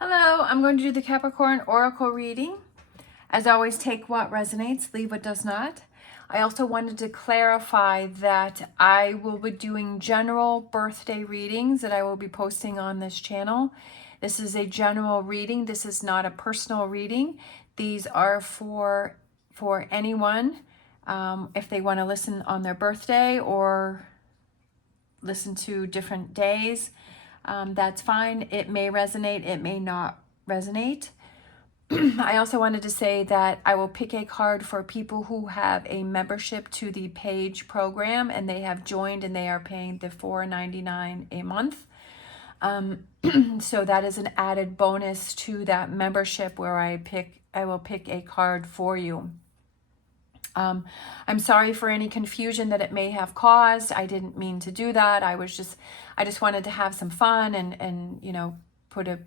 Hello, I'm going to do the Capricorn Oracle reading. As always, take what resonates, leave what does not. I also wanted to clarify that I will be doing general birthday readings that I will be posting on this channel. This is a general reading. This is not a personal reading. These are for anyone if they want to listen on their birthday or listen to different days. That's fine. It may resonate, it may not resonate. I also wanted to say that I will pick a card for people who have a membership to the Page program and they have joined and they are paying the $4.99 a month. So that is an added bonus to that membership where I will pick a card for you. I'm sorry for any confusion that it may have caused. I didn't mean to do that. I just wanted to have some fun and you know, put a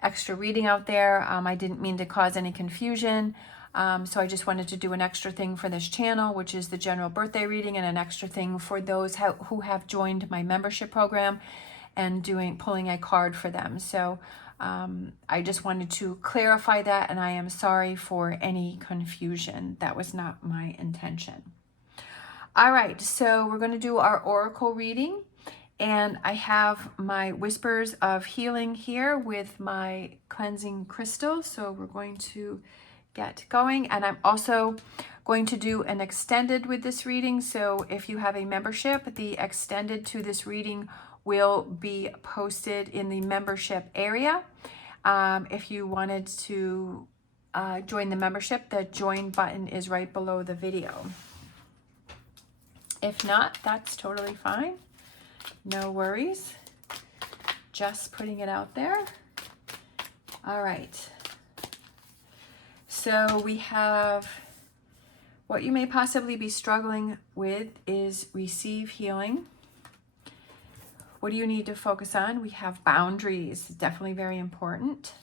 extra reading out there. I didn't mean to cause any confusion. So I just wanted to do an extra thing for this channel, which is the general birthday reading, and an extra thing for those who have joined my membership program and pulling a card for them. So I just wanted to clarify that, and I am sorry for any confusion. That was not my intention. All right, so we're going to do our oracle reading, and I have my whispers of healing here with my cleansing crystal. So we're going to get going, and I'm also going to do an extended with this reading. So if you have a membership, the extended to this reading will be posted in the membership area. If you wanted to join the membership, the join button is right below the video. If not, that's totally fine. No worries. Just putting it out there. All right. So we have what you may possibly be struggling with is receive healing. What do you need to focus on? We have boundaries, definitely very important.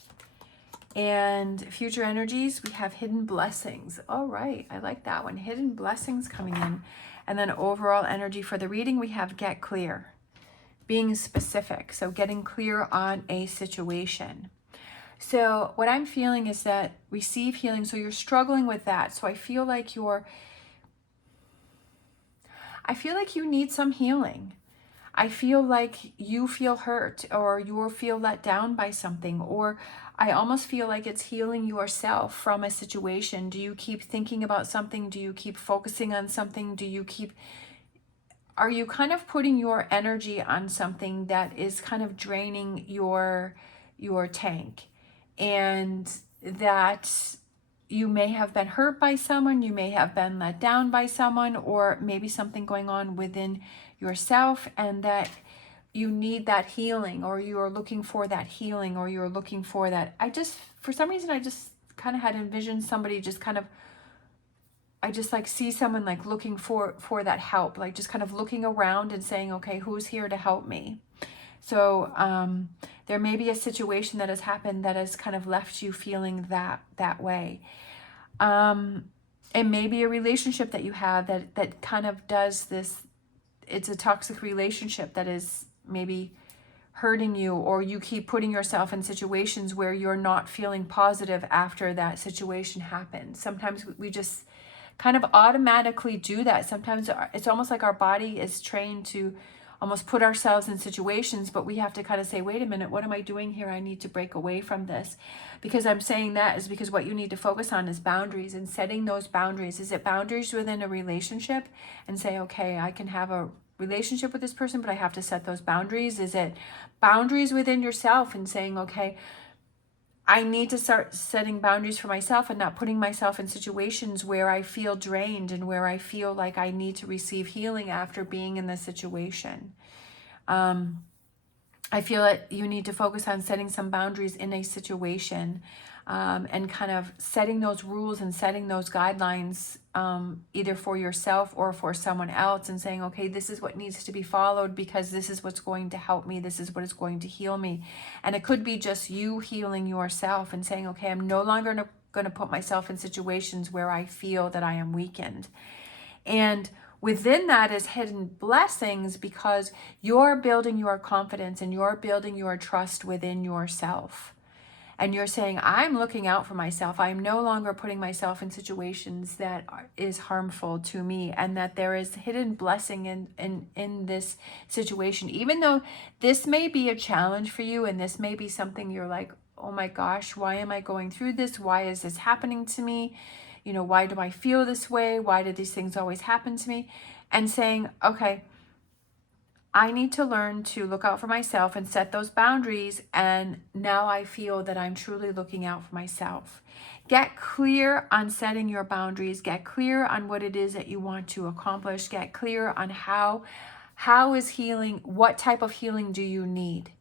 And future energies, we have hidden blessings. All right, I like that one. Hidden blessings coming in. And then overall energy for the reading, we have get clear, being specific. So getting clear on a situation. So what I'm feeling is that receive healing. So you're struggling with that. So I feel like you need some healing. I feel like you feel hurt, or you feel let down by something, or I almost feel like it's healing yourself from a situation. Do you keep thinking about something? Do you keep focusing on something? Are you kind of putting your energy on something that is kind of draining your tank? And that you may have been hurt by someone, you may have been let down by someone, or maybe something going on within yourself, and that you need that healing, or you're looking for that healing, or you're looking for that. For some reason, I just kind of had envisioned somebody just kind of, I just like see someone like looking for that help, like just kind of looking around and saying, okay, who's here to help me? So there may be a situation that has happened that has kind of left you feeling that way. It may be a relationship that you have that kind of does this. It's a toxic relationship that is maybe hurting you, or you keep putting yourself in situations where you're not feeling positive after that situation happens. Sometimes we just kind of automatically do that. Sometimes it's almost like our body is trained to almost put ourselves in situations, but we have to kind of say, wait a minute, what am I doing here? I need to break away from this. Because I'm saying that is because what you need to focus on is boundaries, and setting those boundaries. Is it boundaries within a relationship and say, okay, I can have a relationship with this person, but I have to set those boundaries? Is it boundaries within yourself and saying, okay, I need to start setting boundaries for myself and not putting myself in situations where I feel drained and where I feel like I need to receive healing after being in this situation. I feel that you need to focus on setting some boundaries in a situation, and kind of setting those rules and setting those guidelines, either for yourself or for someone else, and saying, okay, this is what needs to be followed because this is what's going to help me. This is what is going to heal me. And it could be just you healing yourself and saying, okay, I'm no longer going to put myself in situations where I feel that I am weakened. And within that is hidden blessings, because you're building your confidence and you're building your trust within yourself. And you're saying, I'm looking out for myself. I'm no longer putting myself in situations that is harmful to me, and that there is hidden blessing in this situation. Even though this may be a challenge for you, and this may be something you're like, oh my gosh, why am I going through this? Why is this happening to me? You know, why do I feel this way? Why do these things always happen to me? And saying, okay, I need to learn to look out for myself and set those boundaries. And now I feel that I'm truly looking out for myself. Get clear on setting your boundaries. Get clear on what it is that you want to accomplish. Get clear on how is healing, what type of healing do you need?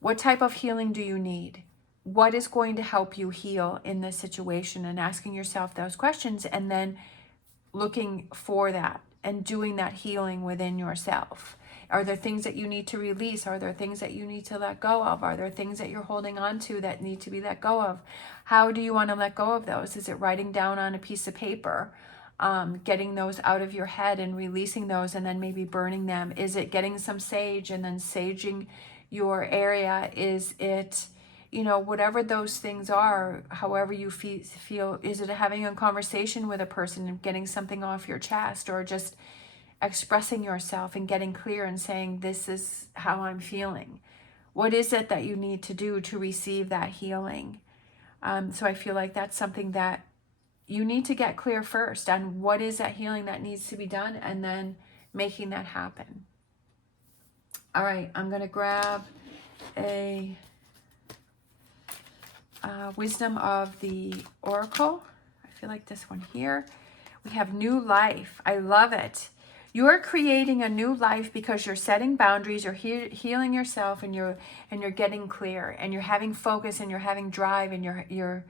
What type of healing do you need? What is going to help you heal in this situation? And asking yourself those questions, and then looking for that and doing that healing within yourself. Are there things that you need to release? Are there things that you need to let go of? Are there things that you're holding on to that need to be let go of? How do you want to let go of those? Is it writing down on a piece of paper, getting those out of your head and releasing those, and then maybe burning them? Is it getting some sage and then saging your area? Is it, you know, whatever those things are, however you feel, is it having a conversation with a person and getting something off your chest, or just expressing yourself and getting clear and saying, this is how I'm feeling? What is it that you need to do to receive that healing? So I feel like that's something that you need to get clear first on what is that healing that needs to be done, and then making that happen. All right, I'm going to grab a Wisdom of the Oracle. I feel like this one here. We have new life. I love it. You're creating a new life because you're setting boundaries, you're healing yourself, and you're getting clear, and you're having focus, and you're having drive, and you're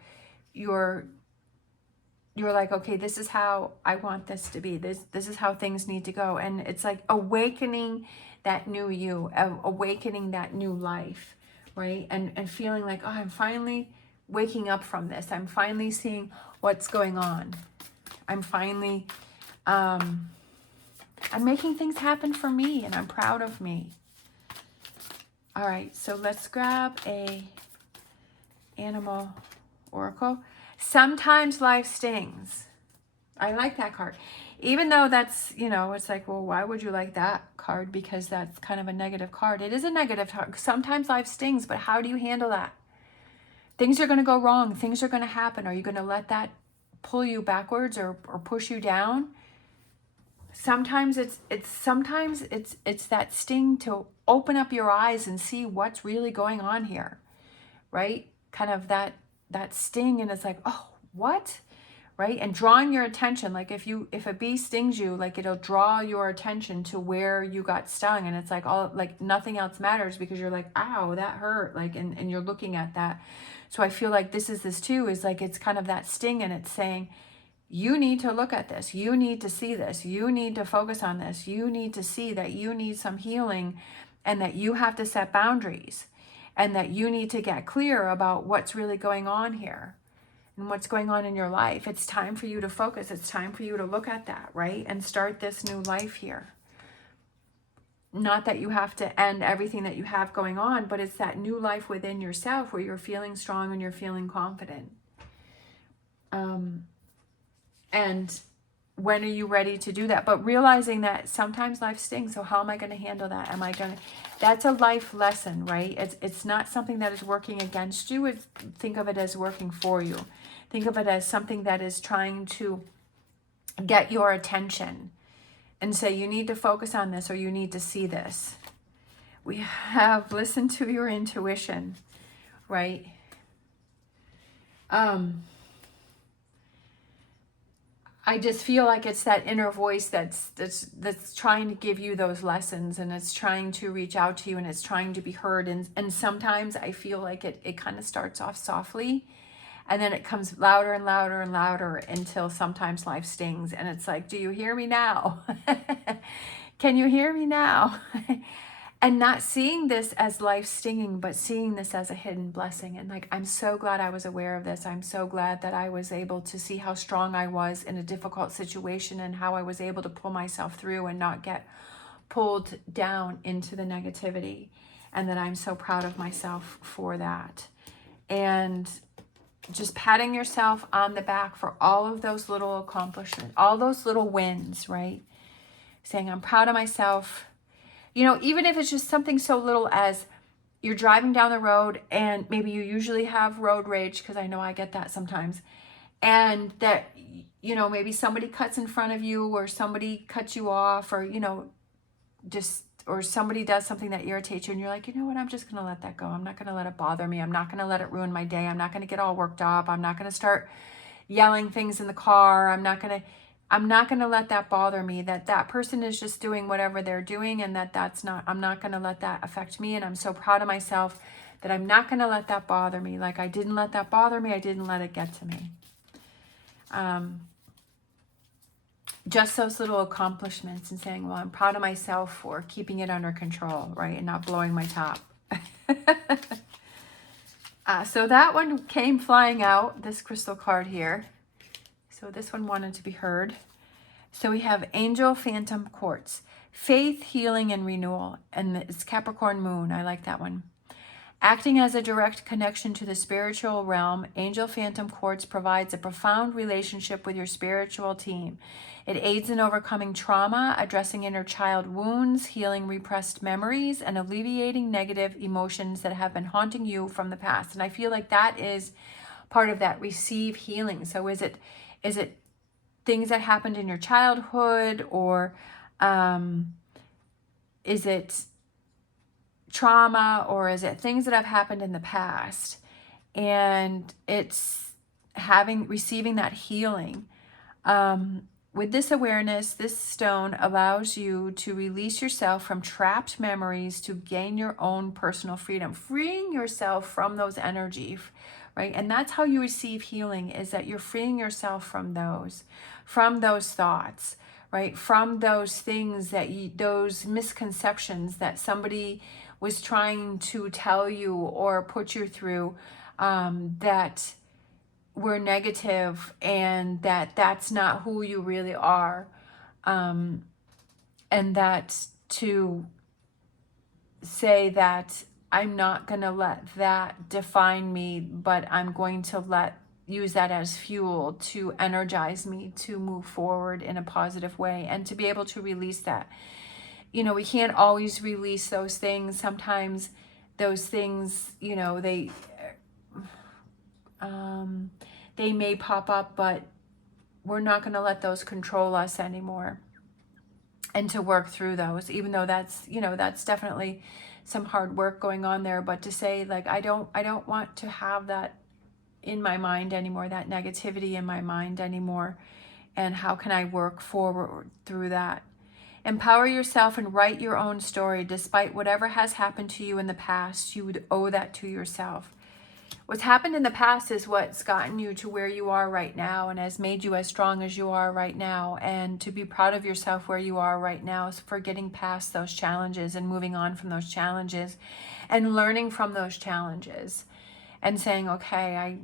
like, okay, this is how I want this to be. This is how things need to go. And it's like awakening that new you, awakening that new life, right? And feeling like, oh, I'm finally waking up from this. I'm finally seeing what's going on. I'm finally, I'm making things happen for me, and I'm proud of me. All right, so let's grab a animal oracle. Sometimes life stings. I like that card. Even though that's, you know, it's like, well, why would you like that card? Because that's kind of a negative card. It is a negative card. Sometimes life stings, but how do you handle that? Things are going to go wrong. Things are going to happen. Are you going to let that pull you backwards or push you down? Sometimes it's that sting to open up your eyes and see what's really going on here, right? Kind of that sting, and it's like, oh, what? Right? And drawing your attention, like if a bee stings you, like it'll draw your attention to where you got stung, and it's like all, like nothing else matters, because you're like, ow, that hurt, like, and you're looking at that. So I feel like this too, is like, it's kind of that sting, and it's saying, you need to look at this, you need to see this, you need to focus on this, you need to see that you need some healing, and that you have to set boundaries, and that you need to get clear about what's really going on here and what's going on in your life. It's time for you to focus. It's time for you to look at that, right? And start this new life here. Not that you have to end everything that you have going on, but it's that new life within yourself where you're feeling strong and you're feeling confident. And when are you ready to do that? But realizing that sometimes life stings. So how am I going to handle that? That's a life lesson, right? It's not something that is working against you. Think of it as working for you. Think of it as something that is trying to get your attention and say, you need to focus on this, or you need to see this. We have listened to your intuition, right? I just feel like it's that inner voice that's trying to give you those lessons, and it's trying to reach out to you, and it's trying to be heard. And sometimes I feel like it kind of starts off softly, and then it comes louder and louder and louder until sometimes life stings, and it's like, do you hear me now? Can you hear me now? And not seeing this as life stinging, but seeing this as a hidden blessing. And like, I'm so glad I was aware of this. I'm so glad that I was able to see how strong I was in a difficult situation, and how I was able to pull myself through and not get pulled down into the negativity. And that I'm so proud of myself for that. and just patting yourself on the back for all of those little accomplishments, all those little wins, right? Saying, I'm proud of myself. You know, even if it's just something so little as you're driving down the road and maybe you usually have road rage, because I know I get that sometimes, and that, you know, maybe somebody cuts in front of you or somebody cuts you off, or, you know, just, or somebody does something that irritates you and you're like, you know what, I'm just going to let that go. I'm not going to let it bother me. I'm not going to let it ruin my day. I'm not going to get all worked up. I'm not going to start yelling things in the car. I'm not going to let that bother me, that person is just doing whatever they're doing, and I'm not going to let that affect me. And I'm so proud of myself that I'm not going to let that bother me. Like, I didn't let that bother me. I didn't let it get to me. Just those little accomplishments, and saying, well, I'm proud of myself for keeping it under control, right? And not blowing my top. So that one came flying out, this crystal card here. So this one wanted to be heard. So we have Angel Phantom Quartz, faith, healing, and renewal. And it's Capricorn moon. I like that one. Acting as a direct connection to the spiritual realm, Angel Phantom Quartz provides a profound relationship with your spiritual team. It aids in overcoming trauma, addressing inner child wounds, healing repressed memories, and alleviating negative emotions that have been haunting you from the past. And I feel like that is part of that receive healing. So is it things that happened in your childhood, or is it trauma, or is it things that have happened in the past? And it's receiving that healing. With this awareness, this stone allows you to release yourself from trapped memories to gain your own personal freedom, freeing yourself from those energies, right? And that's how you receive healing, is that you're freeing yourself from those thoughts, right? From those things those misconceptions that somebody was trying to tell you or put you through, that were negative, and that's not who you really are. And that to say that I'm not going to let that define me, but I'm going to use that as fuel to energize me to move forward in a positive way, and to be able to release that. You know, we can't always release those things. Sometimes those things, you know, they may pop up, but we're not going to let those control us anymore, and to work through those, even though that's, you know, that's definitely some hard work going on there. But to say, like, I don't want to have that in my mind anymore, that negativity in my mind anymore. And how can I work forward through that? Empower yourself and write your own story. Despite whatever has happened to you in the past, you would owe that to yourself. What's happened in the past is what's gotten you to where you are right now, and has made you as strong as you are right now. And to be proud of yourself where you are right now, is for getting past those challenges and moving on from those challenges and learning from those challenges, and saying, okay,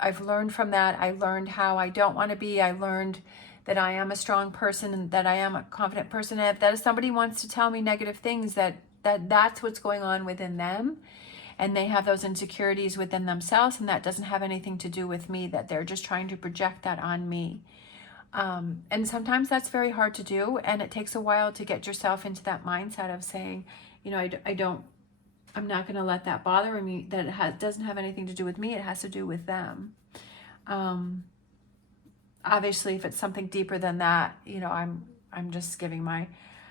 I've learned from that. I learned how I don't want to be. I learned that I am a strong person, and that I am a confident person. And if somebody wants to tell me negative things, that's what's going on within them, and they have those insecurities within themselves, and that doesn't have anything to do with me, that they're just trying to project that on me. And sometimes that's very hard to do, and it takes a while to get yourself into that mindset of saying, you know, I'm not going to let that bother me, that it doesn't have anything to do with me, it has to do with them. Obviously, if it's something deeper than that, you know, I'm just giving my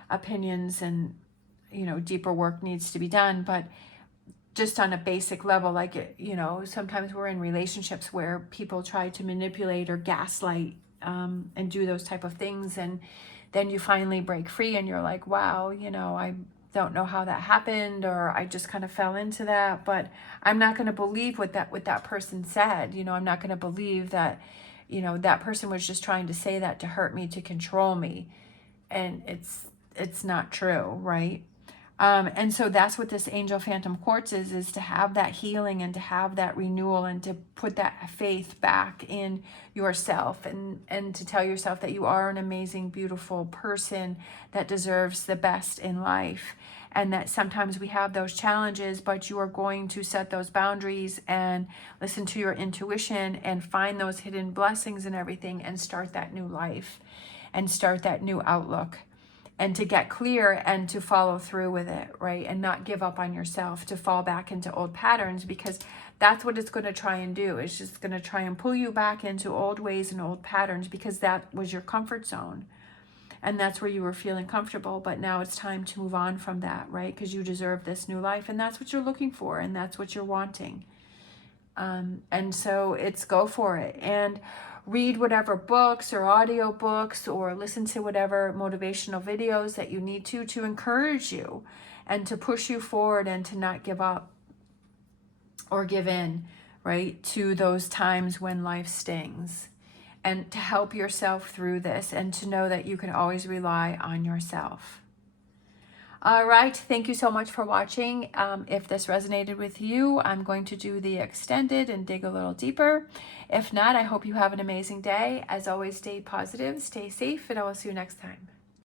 opinions, and, you know, deeper work needs to be done. But just on a basic level, like, you know, sometimes we're in relationships where people try to manipulate or gaslight, and do those type of things, and then you finally break free, and you're like, wow, you know, I don't know how that happened, or I just kind of fell into that, but I'm not going to believe what that person said. You know, I'm not going to believe that, you know, that person was just trying to say that to hurt me, to control me, and it's not true, right? And so that's what this Angel Phantom Quartz is to have that healing, and to have that renewal, and to put that faith back in yourself, and to tell yourself that you are an amazing, beautiful person that deserves the best in life, and that sometimes we have those challenges, but you are going to set those boundaries and listen to your intuition and find those hidden blessings and everything and start that new life and start that new outlook, and to get clear and to follow through with it, right? And not give up on yourself, to fall back into old patterns, because that's what it's going to try and do. It's just going to try and pull you back into old ways and old patterns, because that was your comfort zone. And that's where you were feeling comfortable, but now it's time to move on from that, right? Because you deserve this new life, and that's what you're looking for, and that's what you're wanting. And so it's go for it. And read whatever books or audio books, or listen to whatever motivational videos that you need to encourage you and to push you forward, and to not give up or give in, right, to those times when life stings, and to help yourself through this, and to know that you can always rely on yourself. All right, thank you so much for watching. If this resonated with you, I'm going to do the extended and dig a little deeper. If not, I hope you have an amazing day. As always, stay positive, stay safe, and I will see you next time.